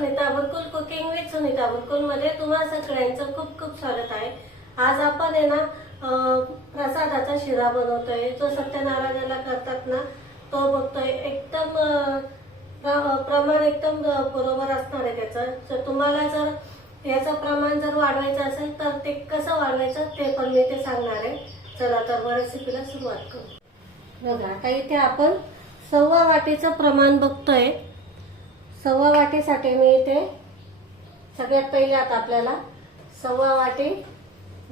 Sunita Burkul cooking with Sunita बुरकुलमध्ये तुम्हा सगळ्यांचं खूप खूप स्वागत आहे. आज आपण आहे ना प्रसादाचा शिरा बनवतोय. जो सत्यनारायणाला करतात ना तो बघतोय. एकदम प्र- प्रमाण एकदम बरोबर असणार आहे त्याचं. तर तुम्हाला जर याचं प्रमाण जर वाढवायचं असेल तर ते कसं वाढवायचं ते पण मी ते सांगणार आहे. चला तर रेसिपीला सुरुवात करू. बघा आता इथे आपण सव्वा वाटीचं प्रमाण बघतोय. सव्वा वाटीसाठी मी इथे सगळ्यात पहिले आता आपल्याला सव्वा वाटी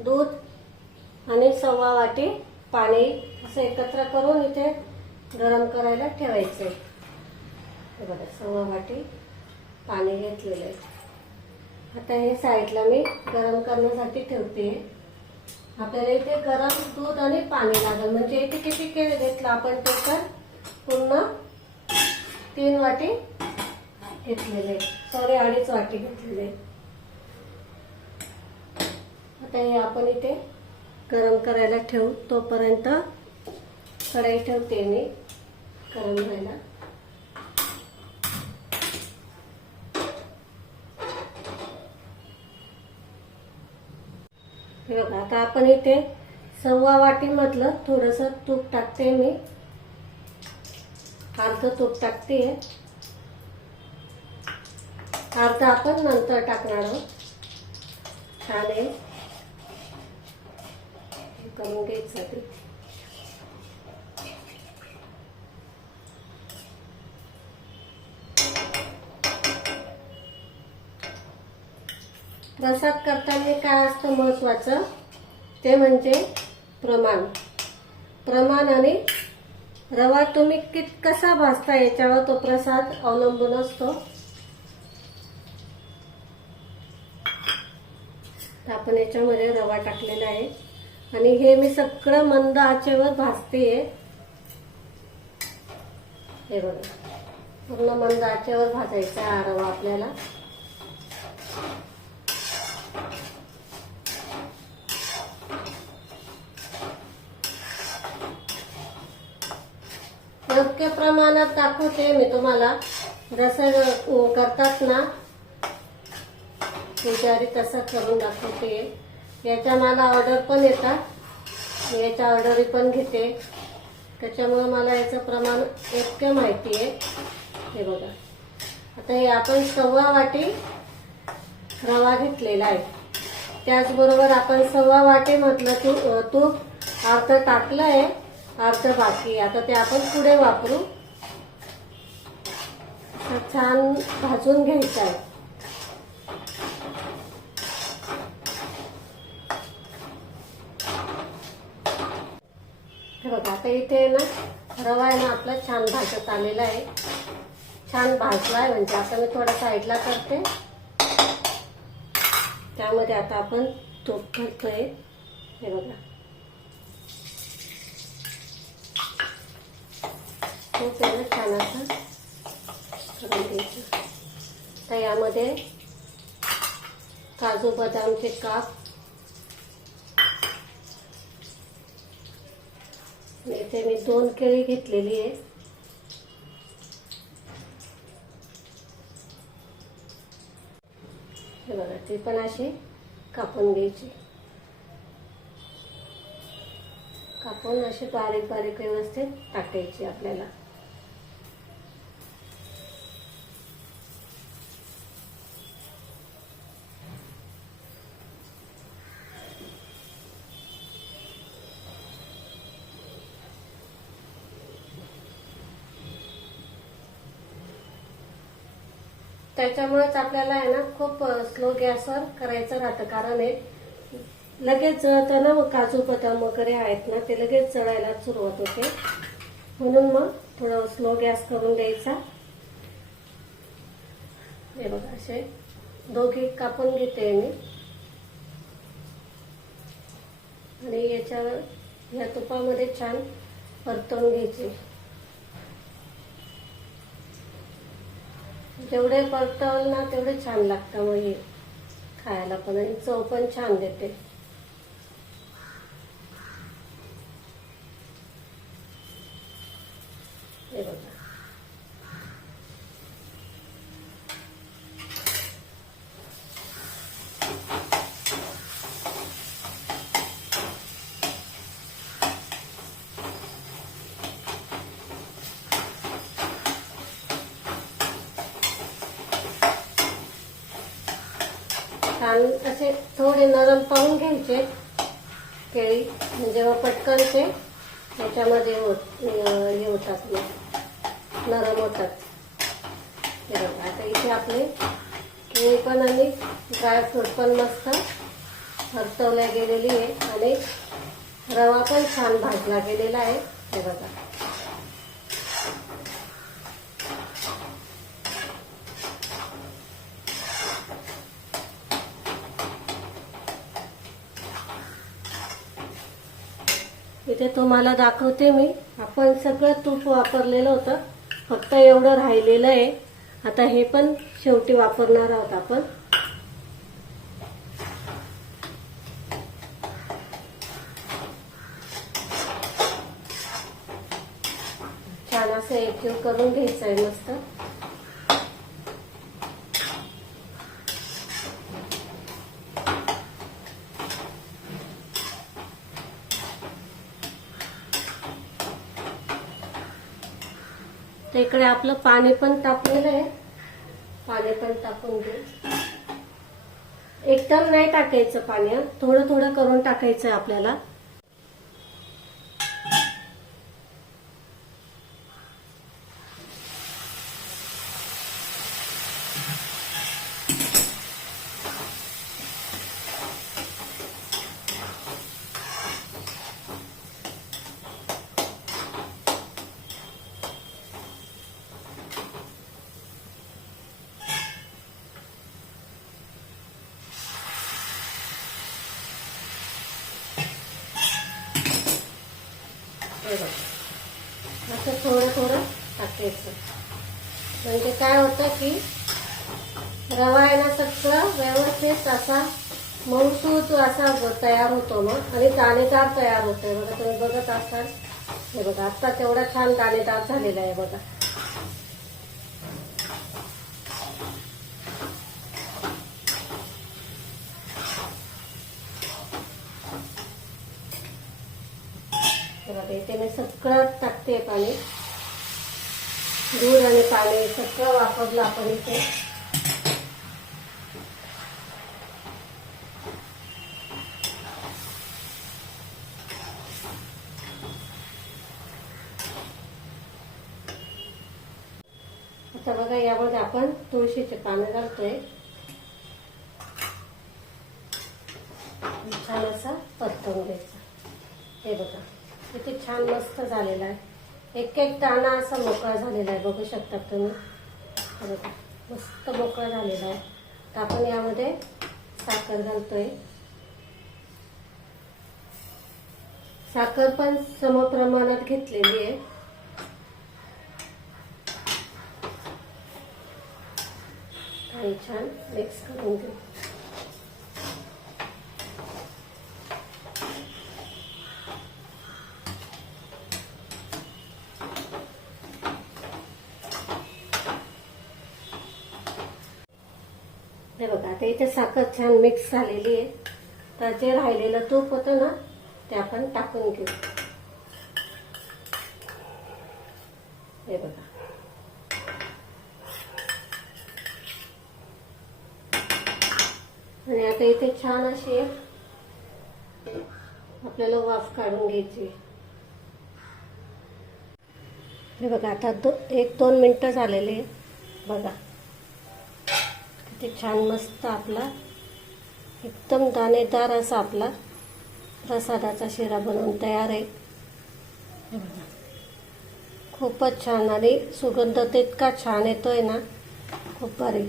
दूध आणि सव्वा वाटी पाणी असं एकत्र करून इथे गरम करायला ठेवायचे. बरं बघा सव्वा वाटी पाणी घेतलेलं आहे. आता हे साईडला मी गरम करण्यासाठी ठेवते. आपल्याला इथे गरम दूध आणि पाणी लागेल. म्हणजे इथे किती केले घेतलं आपण ते तर पूर्ण तीन वाटी घेतलेले सॉरी अडीच वाटी घेतलेले आता हे आपण इथे गरम करायला ठेवू. तोपर्यंत कढाई ठेवते मी. गरम व्हायला. हे बघा आता आपण इथे सव्वा वाटीमधलं थोडंसं तूप टाकते मी. अर्ध तूप टाकते. अर्धा आपण नंतर टाकणार आहोत. छान आहे. करून घ्यायचं आधी. प्रसाद करताना काय असतं महत्वाचं? ते म्हणजे प्रमाण. प्रमाण आणि रवा तुम्ही कित कसा भाजता याच्यावर तो प्रसाद अवलंबून असतो. आपण याच्यामध्ये रवा टाकलेला आहे. आणि हे मी सगळं मंद आचेवर भाजते हे बघा. पूर्ण मंद आचेवर भाजायचा हा रवा आपल्याला. योग्य प्रमाणात दाखवते मी तुम्हाला. जसं करतात ना पुजारी तसं करून दाखवते. याच्या मला ऑर्डर पण येतात. याच्या ऑर्डरी पण घेते. त्याच्यामुळे मला याचं प्रमाण इतकं माहिती आहे. हे बघा. आता हे आपण सव्वा वाटी रवा घेतलेला आहे. त्याचबरोबर आपण सव्वा वाटी म्हटलं तू तूप अर्ध टाकलं आहे अर्ध बाकी आता ते आपण पुढे वापरू. छान भाजून घ्यायचं आहे. हे बघा आता इथे ना रवा आहे ना आपला छान भाजत आलेला आहे. छान भाजला आहे म्हणजे आता मी थोडा साईडला करते. त्यामध्ये आता आपण तूप घालतोय. हे बघा. तूप आहे ना छान असं करून द्यायचं तर यामध्ये काजू बदामचे काप म्हणजे इथे मी दोन केळी घेतलेली आहे. हे बघा ती पण अशी कापून घ्यायची. कापून अशी बारीक बारीक व्यवस्थित टाकायची आपल्याला. त्याच्यामुळेच आपल्याला आहे ना खूप स्लो गॅसवर करायचं राहतं. कारण हे लगेच जळतं ना मग काजू बदाम वगैरे आहेत ना ते लगेच जळायला सुरुवात होते. म्हणून मग थोडं स्लो गॅस करून द्यायचा हे बघा असे दोघे कापून घेते मी. आणि याच्यावर या तुपामध्ये छान परतवून घ्यायचे. जेवढे परतवल ना तेवढे छान लागतं मग हे खायला पण. आणि चव पण छान देते हे बघा आणि असे थोडे नरम पाहून घ्यायचे. केळी म्हणजे जेव्हा पटकनचे पटकन ते त्याच्यामध्ये होत हे होतात नरम होतात. बघा आता इथे आपले केळी पण आणि ड्रायफ्रूट पण मस्त परतवल्या गेलेली आहे आणि रवा पण छान भाजला गेलेला आहे. हे बघा. इथे तुम्हाला दाखवते मी. आपण सगळं तूप वापरलेलं होतं. फक्त एवढं राहिलेलं आहे. आता हे पण शेवटी वापरणार आहोत आपण. छान असं एकजीव करून घ्यायचं आहे मस्त. तर इकडे आपलं पाणी पण तापलेलं आहे. पाणी पण तापून घेऊ. एकदम नाही टाकायचं पाणी थोडं थोडं करून टाकायचं आहे आपल्याला हे बघा. असं थोडं थोडं याचं म्हणजे काय होतं की रवा आहे ना सगळं व्यवस्थित असा मऊसूत असा तयार होतो मग आणि दाणेदार तयार होतोय. बघा तुम्ही बघत असाल. हे बघा आता तेवढा छान दाणेदार झालेला आहे बघा. बघा इथे मी सगळं टाकते पाणी. दूध आणि पाणी सगळं वापरलं आपण इथे. आता बघा यामध्ये आपण तुळशीचे पानं घालतोय. छान असा परतवून घ्यायचा. हे बघा किती छान मस्त झालेला आहे. एक एक दाणा असा मोकळा झालेला आहे. बघू शकता तुम्ही. मस्त मोकळा झालेला आहे. तर आपण यामध्ये साखर घालतोय. साखर पण सम प्रमाणात घेतलेली आहे. आणि छान मिक्स करून घेऊ. आता इथे साखर छान मिक्स झालेली आहे. तर जे राहिलेलं तूप होतं ना ते आपण टाकून घेऊ. हे बघा. आणि आता इथे छान अशी आपल्याला वाफ काढून घ्यायची. हे बघा आता दो एक दोन मिनटं झालेले. आहे. बघा. ते छान मस्त आपला एकदम दाणेदार असा आपला प्रसादाचा शिरा बनवून तयार आहे. बघा. खूपच छान आणि सुगंध तर इतका छान येतोय ना. खूप भारी.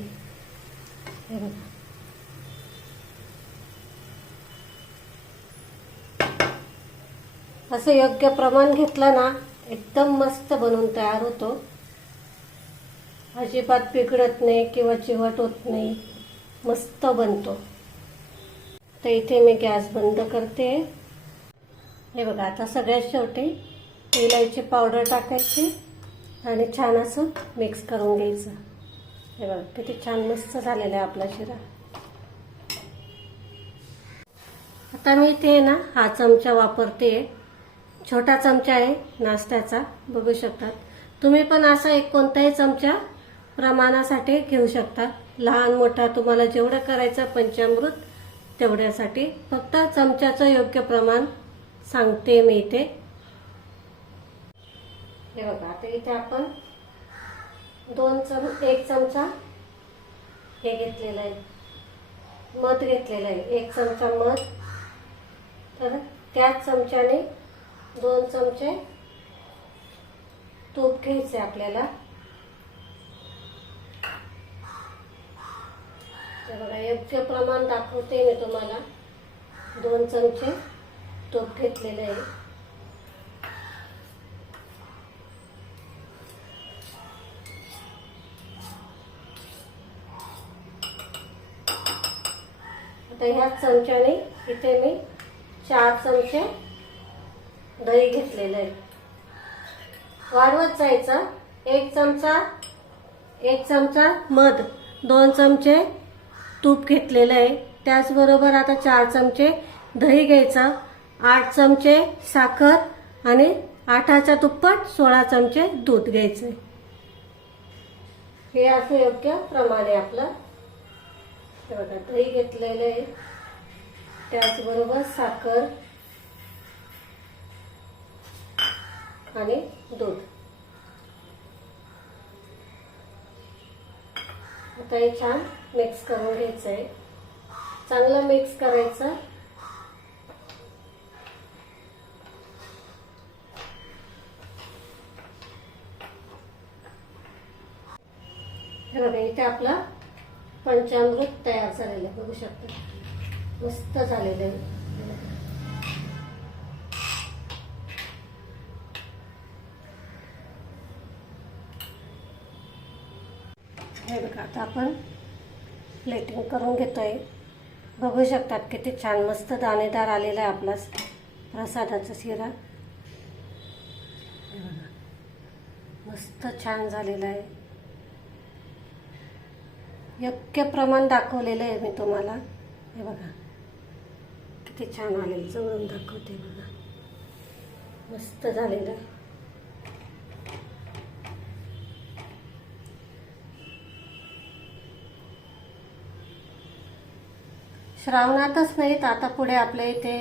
हे बघा. असं योग्य प्रमाण घेतलं ना एकदम मस्त बनवून तयार होतो. अजिबात बिघडत नाही किंवा चिवट होत नाही. मस्त बनतो. तर इथे मी गॅस बंद करते. हे बघा आता सगळ्यात शेवटी इलायची पावडर टाकायची आणि छान असं मिक्स करून घ्यायचं. हे बघा किती छान मस्त झालेला आहे आपला शिरा. आता मी इथे ना हा चमचा वापरते. छोटा चमचा आहे नाश्त्याचा बघू शकतात. तुम्ही पण असा एक कोणताही चमचा प्रमाणासाठी घेऊ शकता. लहान मोठा तुम्हाला जेवढं करायचं पंचामृत तेवढ्यासाठी. फक्त चमच्याचं योग्य प्रमाण सांगते मी इथे. हे बघा आता इथे आपण दोन चम एक चमचा हे घेतलेलं आहे. मध घेतलेलं आहे. एक चमचा मध. तर त्याच चमच्याने दोन चमचे तूप घ्यायचे आपल्याला. बघा योग्य प्रमाण दाखवते मी तुम्हाला दोन चमचे तूप घेतलेले आहे. आता ह्याच चमच्याने इथे मी चार चमचे दही घेतलेलं आहे. वाढवत जायचं एक चमचा एक चमचा मध दोन चमचे तूप घेतलेलं आहे. त्याचबरोबर आता चार चमचे दही घ्यायचं. आठ चमचे साखर आणि आठाच्या तुप्पट सोळा चमचे दूध घ्यायचं हे असं योग्य प्रमाणे आपलं. बघा दही घेतलेलं आहे. त्याचबरोबर साखर आणि दूध. आता हे छान मिक्स करून घ्यायचं आहे चांगलं मिक्स करायचं. हे बघा इथे आपला पंचामृत तयार झालेलं आहे. बघू शकता. मस्त झालेलं आहे. हे बघा आता आपण प्लेटिंग करून घेतोय. बघू शकतात किती छान मस्त दाणेदार आलेला आहे आपला प्रसादाचा शिरा. हे बघा मस्त छान झालेला आहे. योग्य प्रमाण दाखवलेलं आहे मी तुम्हाला. हे बघा किती छान आलेलं जवळून दाखवते बघा. मस्त झालेलं आहे. श्रावणातच नाहीत आता पुढे आपल्या इथे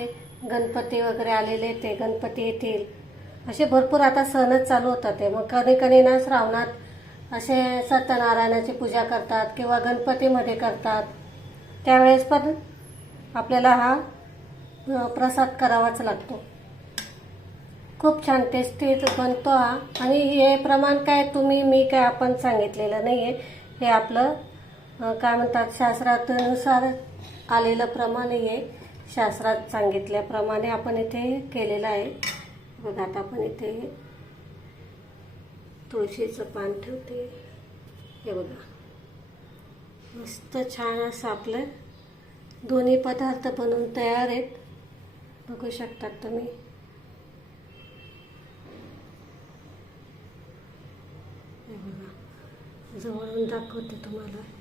गणपती वगैरे आलेले ते गणपती येतील. असे भरपूर आता सणच चालू होतात ते. मग कधी कधी ना श्रावणात असे सत्यनारायणाची पूजा करतात किंवा गणपतीमध्ये करतात. त्यावेळेस पण आपल्याला हा प्रसाद करावाच लागतो. खूप छान टेस्टी बनतो हा. आणि हे प्रमाण काय तुम्ही मी काय आपण सांगितलेलं नाही आहे हे आपलं काय म्हणतात शास्त्रानुसार आलेलं प्रमाण आहे. शास्त्रात सांगितल्याप्रमाणे आपण इथे केलेलं आहे. बघा आता आपण इथे तुळशीचं पान ठेवते. हे बघा. मस्त छान असं आपलं दोन्ही पदार्थ बनवून तयार आहेत. बघू शकतात तुम्ही. हे बघा. जवळून दाखवते तुम्हाला.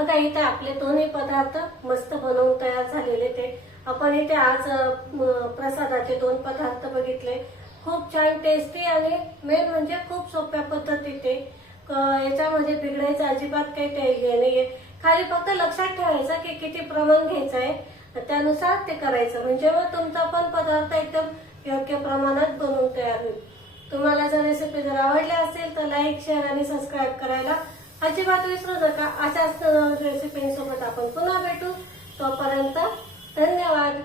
बघा इथे आपले दोन्ही पदार्थ मस्त बनवून तयार झालेले ते. आपण इथे आज प्रसादाचे दोन पदार्थ बघितले. खूप छान टेस्टी आणि मेन म्हणजे खूप सोप्या पद्धतीचे याच्यामध्ये बिघडायचं अजिबात काही ते हे नाहीये. खाली फक्त लक्षात ठेवायचं की किती प्रमाण घ्यायचं आहे. त्यानुसार ते करायचं. म्हणजे मग तुमचा पण पदार्थ एकदम योग्य प्रमाणात बनवून तयार होईल. तुम्हाला जर रेसिपी जर आवडली असेल तर लाईक शेअर आणि सबस्क्राईब करायला अजिबात विसरू नका. अशाच रेसिपींसोबत आपण पुन्हा भेटू. तोपर्यंत धन्यवाद.